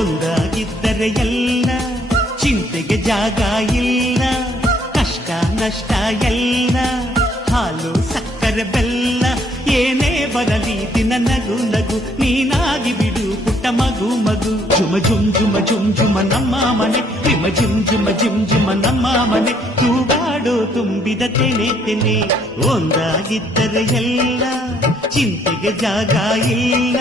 ಒಂದಾಗಿದ್ದರೆ ಎಲ್ಲ ಚಿಂತೆಗೆ ಜಾಗ ಇಲ್ಲ, ಕಷ್ಟ ನಷ್ಟ ಎಲ್ಲ ಹಾಲು ಸಕ್ಕರೆ ಬೆಲ್ಲ ಏನೇ ಬರಲಿ ದಿನ ನಗು ನಗು ನೀನಾಗಿ ಬಿಡು ಪುಟ್ಟ ಮಗು ಮಗು. ಜುಮ ಜುಮ್ ಜುಮ ಜುಮ್ ಜುಮ ನಮ್ಮ ಮನೆ, ರಿಮ ಜಿಮ್ ಜಿಮ ಜಿಮ್ ಜಿಮ ನಮ್ಮ ಮನೆ, ತೂಗಾಡೋ ತುಂಬಿದ ತೆನೆ ತೆನೆ. ಒಂದಾಗಿದ್ದರೆ ಎಲ್ಲ ಚಿಂತೆಗೆ ಜಾಗ ಇಲ್ಲ.